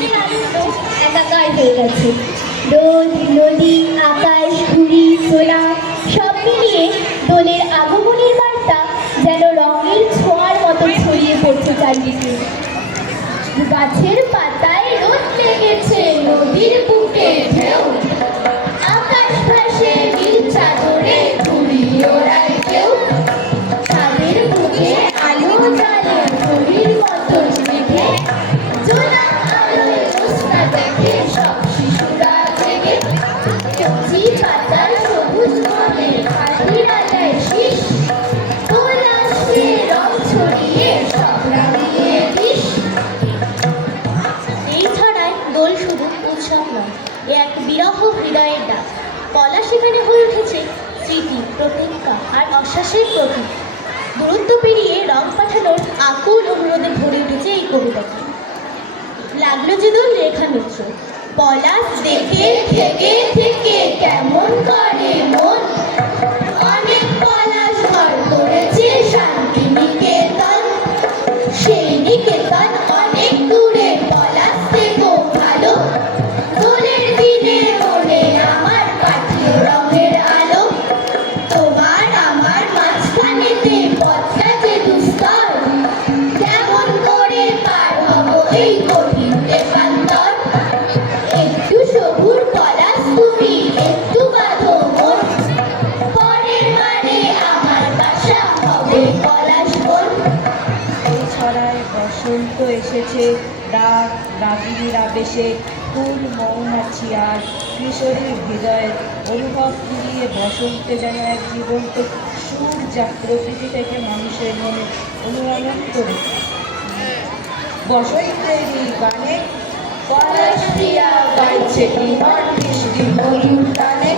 মনের আনন্দ একাকার হয়ে গেছে। রোদ, নদী, আকাশ, ঘুড়ি, ছোলা সব মিলিয়ে দোলের আগমনের বার্তা যেন রঙের ছোঁয়ার মতো ছড়িয়ে পড়ছে চারিদিকে। গাছের পাতায় রোদ লেগেছে, নদীর বুকে ঢেউ, আকাশ ভাসে নীল চাদরে ঘুড়ি ওড়ায় কেউ, ছাদের বুকে আলো জ্বালে ঘড়ির মতো মেঘে, জোনাক আলোয় জ্যোৎস্না দেখে সব শিশুরা জেগে, কচি পাতার সবুজ বনে হাতির আলায় শীষ, দোল আসছে রং ছড়িয়ে সব রাঙিয়ে দিস। এই ছড়ায় দোল শুধু উৎসব নয়, এ এক বিরহ হৃদয়ের ডাক। কলা সেখানে হয়ে উঠেছে স্মৃতি, প্রতীক্ষা আর অশ্বাসের প্রতীক। দূরত্ব পেরিয়ে রং পাঠানোর আকুল অনুরোধে ভরে উঠেছে এই কবিতাটি। লাগলো যে দোল রেখা মিত্র, পলাশ দেখে থেকে থেকে কেমন করে মন, অনেক পলাশ ঘর করেছে শান্তি নিকেতন, সেই নিকেতন অনেক দূরে, পলাশ থেকেও ভালো, দোলের দিনে মনে আমার পাঠিয়ে রঙের আলো, তোমার আমার মাঝখানেতে পথটা যে দুস্তর, কেমন করে পার হব এই কঠিন দেশান্তর, একটু সবুর পলাশ তুমি একটু বাঁধো মন, পরের বারে আমার বাসা হবে পলাশ বন। এই ছড়ায় বসন্ত এসেছে ডাক রাগিনীর আবেশে, ফুল মৌমাছি আর কিশোরীর হৃদয়ে অনুভব ফিরিয়ে বসন্তে যেন এক জীবন্ত সুর যা প্রকৃতি থেকে মানুষের মনে অনুরণন করে। বসন্তেরই গানে পলাশ প্রিয়া গাইছে বিমান বৃষ্টি ময়ূর টানে।